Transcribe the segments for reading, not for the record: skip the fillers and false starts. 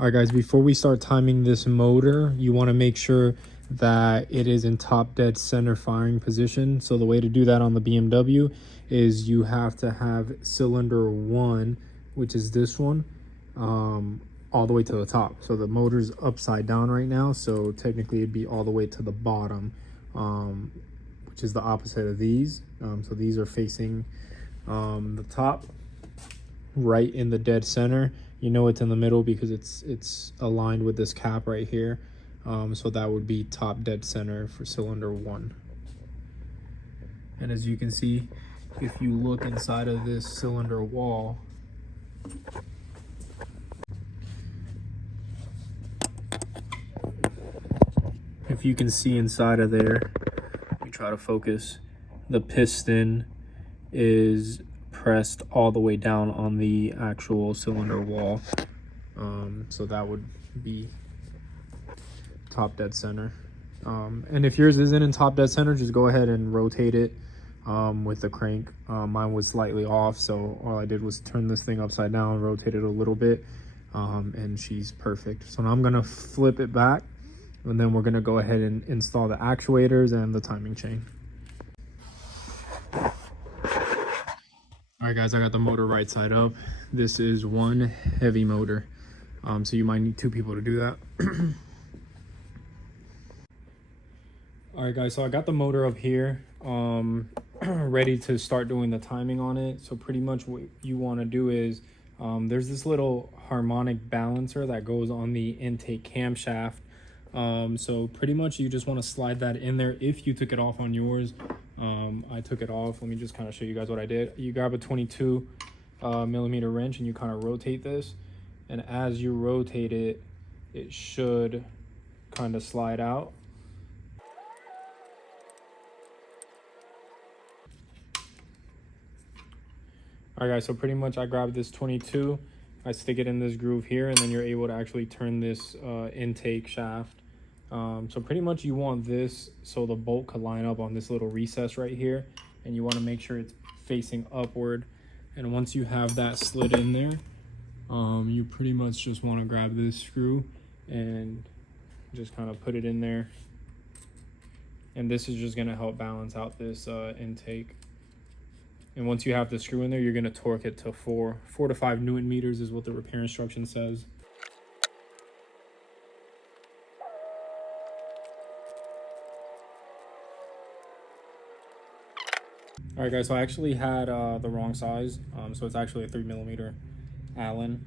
All right, guys, before we start timing this motor, you want to make sure that it is in top dead center firing position. So the way to do that on the BMW is you have to have cylinder 1, which is this one, all the way to the top. So the motor's upside down right now, so technically it'd be all the way to the bottom, which is the opposite of these. So these are facing the top, right in the dead center. You know it's in the middle because it's aligned with this cap right here. So that would be top dead center for cylinder 1. And as you can see, if you look inside of this cylinder wall, if you can see inside of there, let me try to focus, the piston is pressed all the way down on the actual cylinder wall. So that would be top dead center. And if yours isn't in top dead center, just go ahead and rotate it with the crank. Mine was slightly off, so all I did was turn this thing upside down, rotate it a little bit, and she's perfect. So now I'm gonna flip it back, and then we're gonna go ahead and install the actuators and the timing chain. All right, guys, I got the motor right side up. This is one heavy motor, so you might need 2 people to do that. All right, guys, so I got the motor up here, ready to start doing the timing on it. So pretty much what you want to do is, there's this little harmonic balancer that goes on the intake camshaft. So pretty much you just want to slide that in there if you took it off on yours. I took it off. Let me just kind of show you guys what I did. You grab a 22 millimeter wrench and you kind of rotate this, and as you rotate it, it should kind of slide out. All right, guys, so pretty much I grab this 22, I stick it in this groove here, and then you're able to actually turn this intake shaft. So pretty much you want this so the bolt could line up on this little recess right here, and you want to make sure it's facing upward. And once you have that slid in there, you pretty much just want to grab this screw and just kind of put it in there. And this is just going to help balance out this intake. And once you have the screw in there, you're going to torque it to 4 to 5 Newton meters is what the repair instruction says. All right, guys, so I actually had the wrong size. So it's actually a 3 millimeter Allen.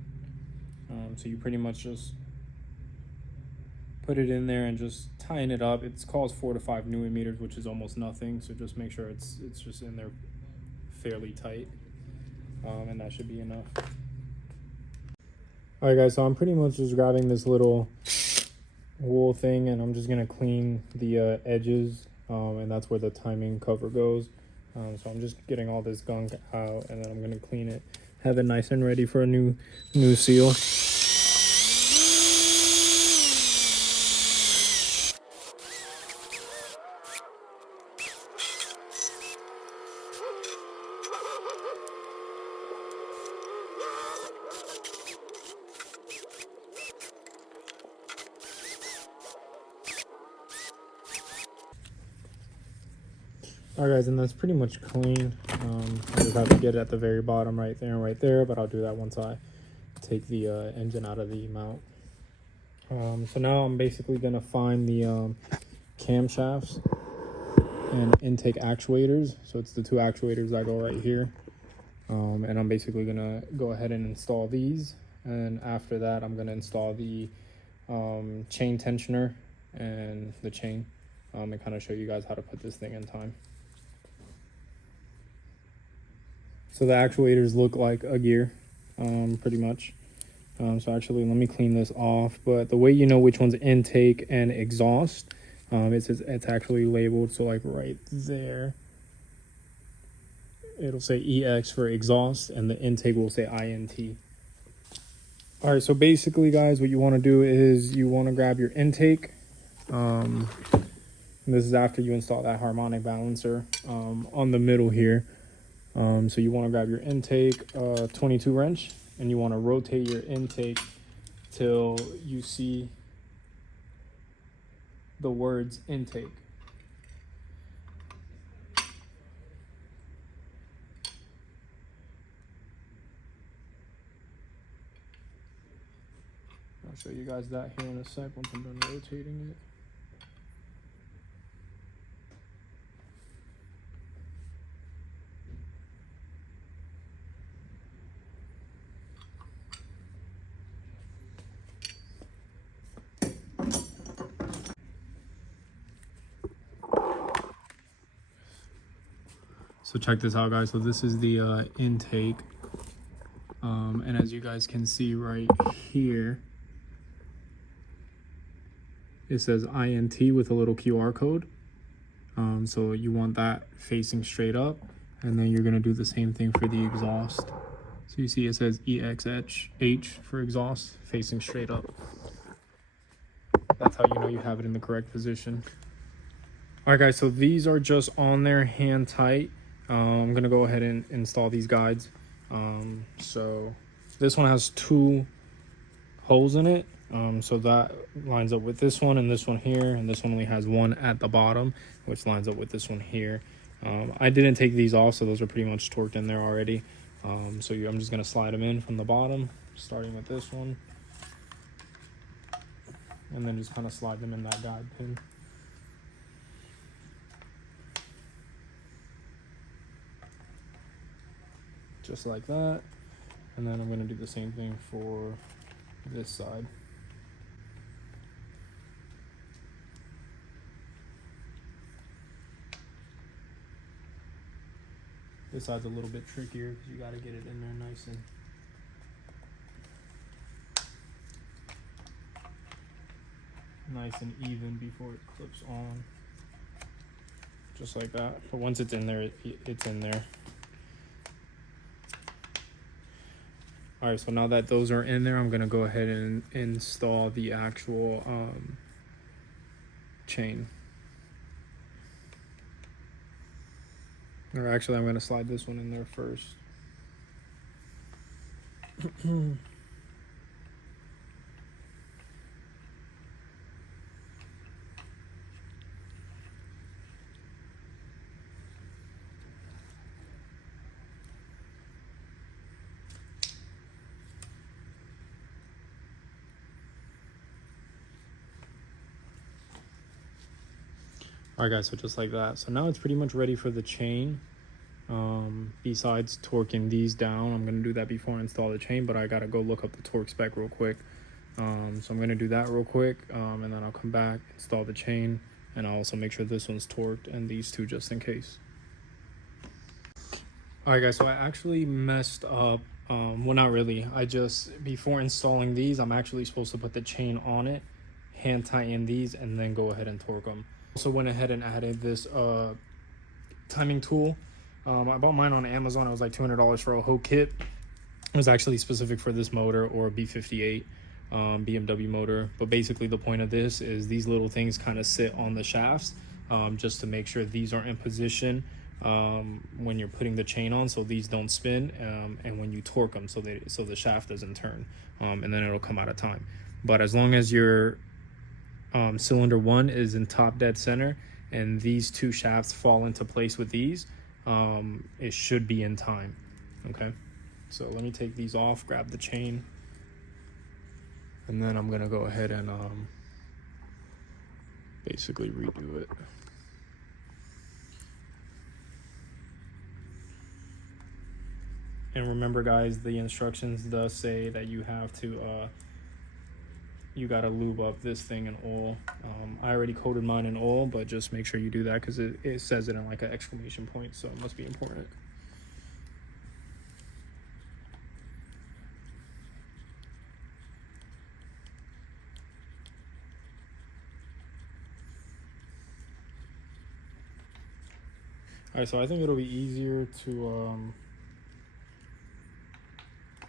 So you pretty much just put it in there and just tighten it up. It calls 4 to 5 Newton meters, which is almost nothing. So just make sure it's just in there fairly tight, and that should be enough. All right, guys, so I'm pretty much just grabbing this little wool thing, and I'm just gonna clean the edges, and that's where the timing cover goes. So I'm just getting all this gunk out, and then I'm gonna clean it, have it nice and ready for a new seal. All right, guys, and that's pretty much clean. I just have to get it at the very bottom right there and right there, but I'll do that once I take the engine out of the mount. So now I'm basically gonna find the camshafts and intake actuators. So it's the 2 actuators that go right here. And I'm basically gonna go ahead and install these. And after that, I'm gonna install the chain tensioner and the chain, and kind of show you guys how to put this thing in time. So the actuators look like a gear, pretty much. So actually, let me clean this off. But the way you know which one's intake and exhaust, it's actually labeled. So like right there, it'll say EX for exhaust, and the intake will say INT. All right, so basically, guys, what you want to do is you want to grab your intake. And this is after you install that harmonic balancer on the middle here. So you want to grab your intake 22 wrench, and you want to rotate your intake till you see the words intake. I'll show you guys that here in a sec once I'm done rotating it. So check this out, guys. So this is the intake, and as you guys can see right here, it says INT with a little QR code. So you want that facing straight up, and then you're gonna do the same thing for the exhaust. So you see it says EXH for exhaust, facing straight up. That's how you know you have it in the correct position. All right, guys, so these are just on there hand tight. I'm gonna go ahead and install these guides. So this one has 2 holes in it. So that lines up with this one and this one here, and this one only has 1 at the bottom, which lines up with this one here. I didn't take these off, so those are pretty much torqued in there already. I'm just gonna slide them in from the bottom, starting with this one, and then just kind of slide them in that guide pin. Just like that. And then I'm gonna do the same thing for this side. This side's a little bit trickier because you gotta get it in there nice and even before it clips on. Just like that. But once it's in there, it's in there. All right, so now that those are in there, I'm gonna go ahead and install the actual chain. Or actually, I'm gonna slide this one in there first. All right, guys, so just like that. So now it's pretty much ready for the chain. Besides torquing these down, I'm gonna do that before I install the chain, but I gotta go look up the torque spec real quick. So I'm gonna do that real quick, and then I'll come back, install the chain, and I'll also make sure this one's torqued and these two just in case. All right, guys, so I actually messed up. Well, not really. Before installing these, I'm actually supposed to put the chain on it, hand tighten these, and then go ahead and torque them. Also went ahead and added this timing tool. I bought mine on Amazon. It was like $200 for a whole kit. It was actually specific for this motor or a B58 BMW motor. But basically the point of this is these little things kind of sit on the shafts just to make sure these are in position when you're putting the chain on, so these don't spin, and when you torque them, so the shaft doesn't turn, and then it'll come out of time. But as long as your cylinder 1 is in top dead center and these 2 shafts fall into place with these, it should be in time. Okay, so let me take these off, grab the chain, and then I'm gonna go ahead and basically redo it. And remember, guys, the instructions does say that you have to you gotta lube up this thing in oil. I already coated mine in oil, but just make sure you do that because it says it in like an exclamation point, so it must be important. All right, so I think it'll be easier to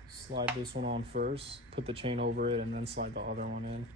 slide this one on first, put the chain over it, and then slide the other one in.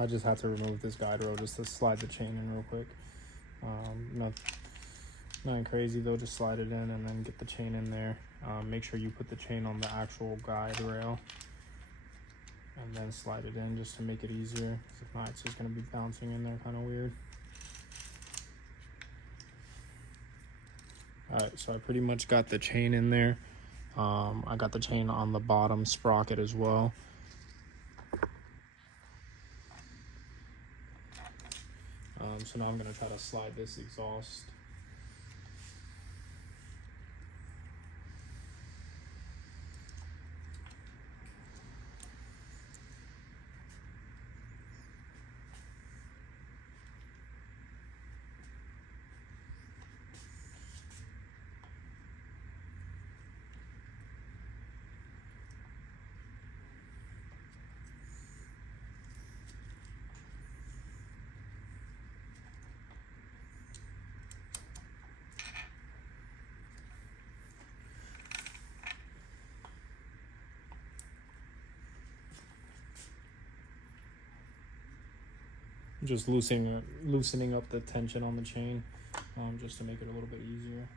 I just had to remove this guide rail just to slide the chain in real quick. Nothing crazy though, just slide it in and then get the chain in there. Make sure you put the chain on the actual guide rail and then slide it in just to make it easier. If not, it's just gonna be bouncing in there kind of weird. Alright, so I pretty much got the chain in there. I got the chain on the bottom sprocket as well. So now I'm gonna try to slide this exhaust. Just loosening up the tension on the chain, just to make it a little bit easier.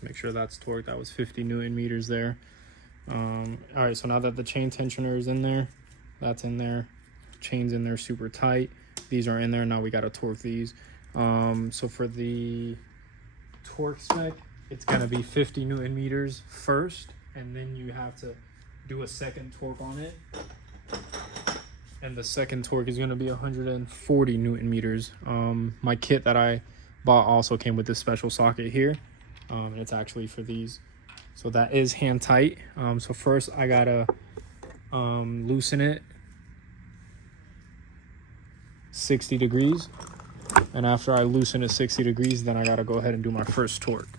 Make sure that's torqued. That was 50 Newton meters there. All right, so now that the chain tensioner is in there, that's in there, chain's in there super tight, these are in there. Now we got to torque these. So for the torque spec, it's going to be 50 Newton meters first, and then you have to do a second torque on it, and the second torque is going to be 140 Newton meters. My kit that I bought also came with this special socket here. And it's actually for these, so that is hand tight. So first I gotta loosen it 60 degrees, and after I loosen it 60 degrees, then I gotta go ahead and do my first torque.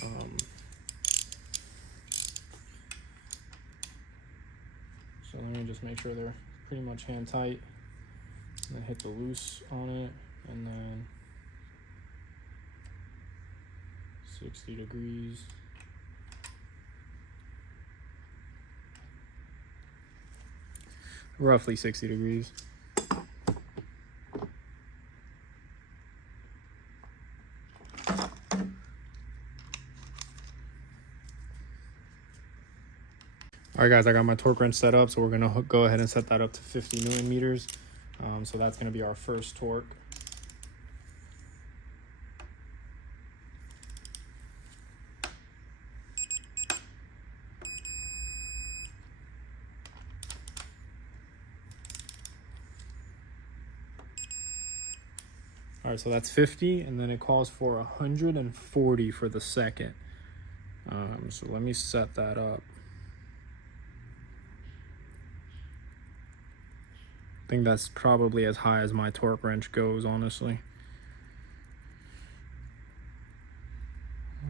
So let me just make sure they're pretty much hand tight, and then hit the loose on it, and then 60 degrees. Roughly 60 degrees. All right, guys, I got my torque wrench set up, so we're gonna go ahead and set that up to 50 Newton meters. So that's gonna be our first torque. All right, so that's 50, and then it calls for 140 for the second. So let me set that up. I think that's probably as high as my torque wrench goes, honestly.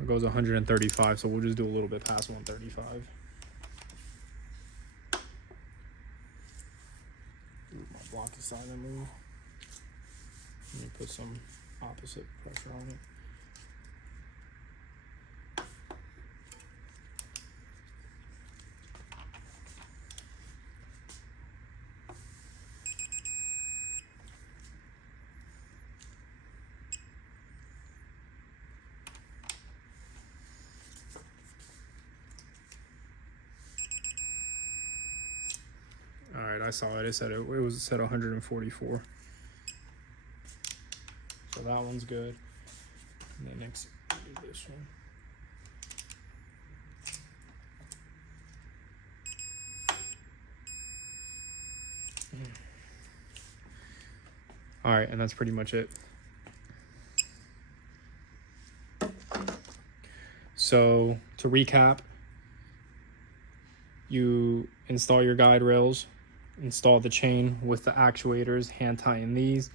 It goes 135, so we'll just do a little bit past 135. Move my block aside and move. Let me put some opposite pressure on it. All right, I saw it. It said it was set 144. So that one's good. And then next, do this one. All right, and that's pretty much it. So So to recap, you install your guide rails, install the chain with the actuators, hand tighten these,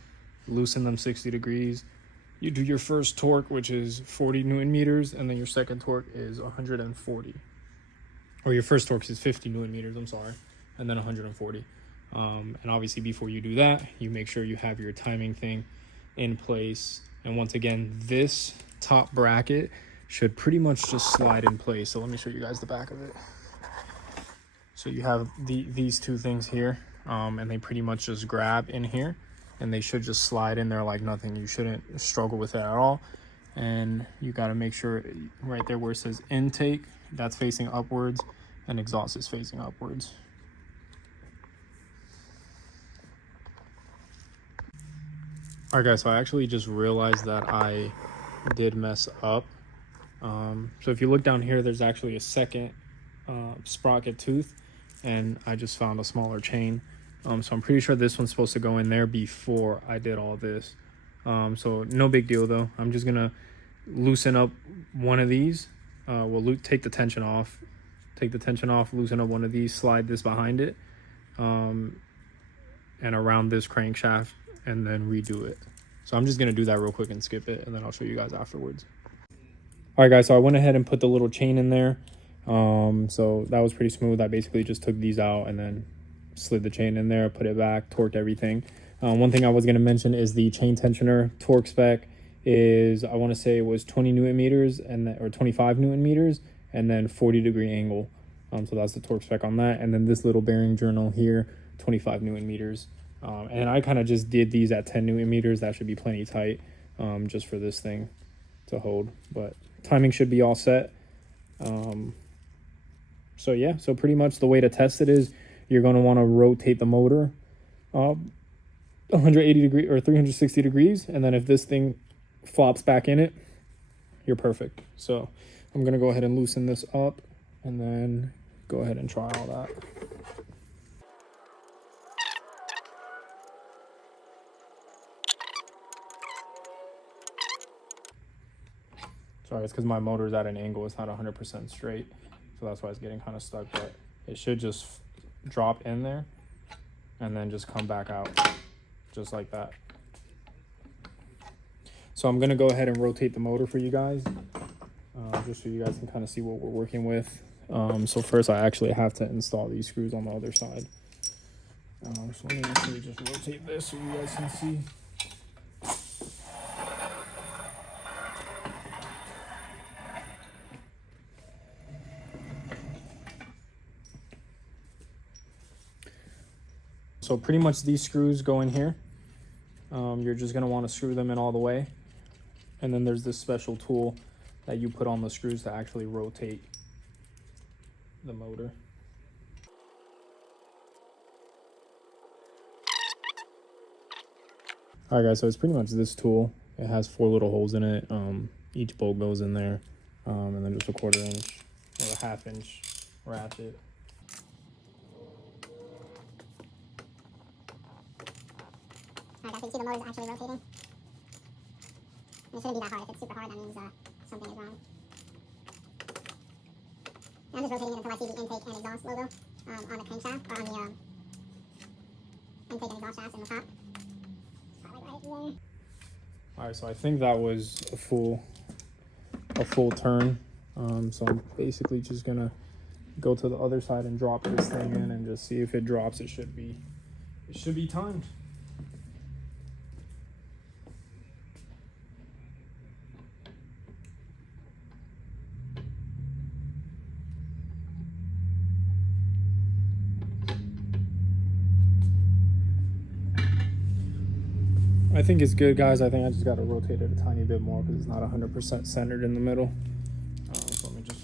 loosen them 60 degrees. You do your first torque, which is 40 Newton meters, and then your second torque is 140. Or your first torque is 50 Newton meters, I'm sorry, and then 140. And obviously before you do that, you make sure you have your timing thing in place. And once again, this top bracket should pretty much just slide in place. So let me show you guys the back of it. So you have these two things here, and they pretty much just grab in here, and they should just slide in there like nothing. You shouldn't struggle with it at all. And you got to make sure right there where it says intake, that's facing upwards, and exhaust is facing upwards. All right, guys, so I actually just realized that I did mess up. So if you look down here, there's actually a second sprocket tooth, and I just found a smaller chain. So I'm pretty sure this one's supposed to go in there before I did all this. So no big deal though. I'm just gonna loosen up one of these. We'll take the tension off, loosen up one of these, slide this behind it, and around this crankshaft, and then redo it. So I'm just gonna do that real quick and skip it, and then I'll show you guys afterwards. All right, guys, so I went ahead and put the little chain in there. So that was pretty smooth. I basically just took these out and then slid the chain in there, put it back, torqued everything. One thing I was going to mention is the chain tensioner torque spec is, I want to say it was 20 Newton meters or 25 Newton meters, and then 40-degree angle. So that's the torque spec on that. And then this little bearing journal here, 25 Newton meters. And I kind of just did these at 10 Newton meters. That should be plenty tight, just for this thing to hold. But timing should be all set. So yeah, so pretty much the way to test it is you're going to want to rotate the motor 180 degrees or 360 degrees, and then if this thing flops back in it, you're perfect. So I'm going to go ahead and loosen this up and then go ahead and try all that. Sorry, it's because my motor is at an angle. It's not 100% straight, so that's why it's getting kind of stuck. But it should just drop in there and then just come back out just like that. So I'm going to go ahead and rotate the motor for you guys, just so you guys can kind of see what we're working with. So first I actually have to install these screws on the other side. So let me actually just rotate this so you guys can see. So pretty much these screws go in here. You're just going to want to screw them in all the way. And then there's this special tool that you put on the screws to actually rotate the motor. All right, guys, so it's pretty much this tool. It has 4 little holes in it. Each bolt goes in there, and then just a 1/4 inch or a 1/2 inch ratchet. Alright, guys, so you see the motor is actually rotating. And it shouldn't be that hard. If it's super hard, that means something is wrong. And I'm just rotating it until I see the intake and exhaust logo on the crankshaft, or on the intake and exhaust shafts in the top. Probably right there. Alright, so I think that was a full turn. So I'm basically just gonna go to the other side and drop this thing in and just see if it drops. It should be timed. I think it's good, guys. I think I just got to rotate it a tiny bit more because it's not 100% centered in the middle. So let me just...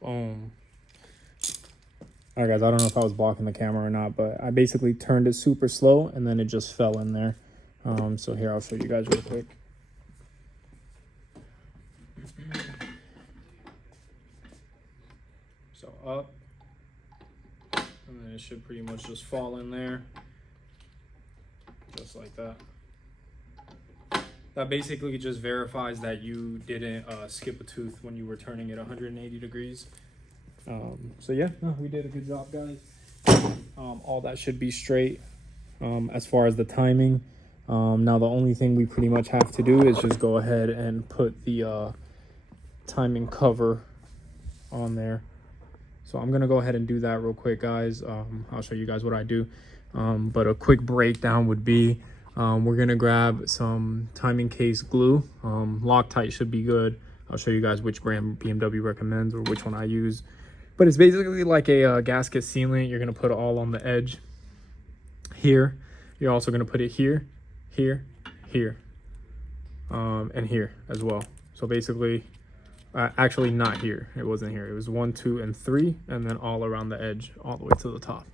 Boom. All right, guys, I don't know if I was blocking the camera or not, but I basically turned it super slow and then it just fell in there. So here, I'll show you guys real quick. So up, and then it should pretty much just fall in there, just like that. That basically just verifies that you didn't skip a tooth when you were turning it 180 degrees. So yeah, no, we did a good job, guys. All that should be straight as far as the timing. Now the only thing we pretty much have to do is just go ahead and put the timing cover on there. So I'm gonna go ahead and do that real quick, guys. I'll show you guys what I do. But a quick breakdown would be, we're gonna grab some timing case glue. Loctite should be good. I'll show you guys which brand BMW recommends or which one I use. But it's basically like a gasket sealant. You're gonna put it all on the edge here. You're also gonna put it here, here, here, and here as well. So basically, actually not here. It wasn't here. It was 1, 2, and 3, and then all around the edge, all the way to the top.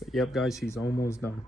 But yep, guys, she's almost done.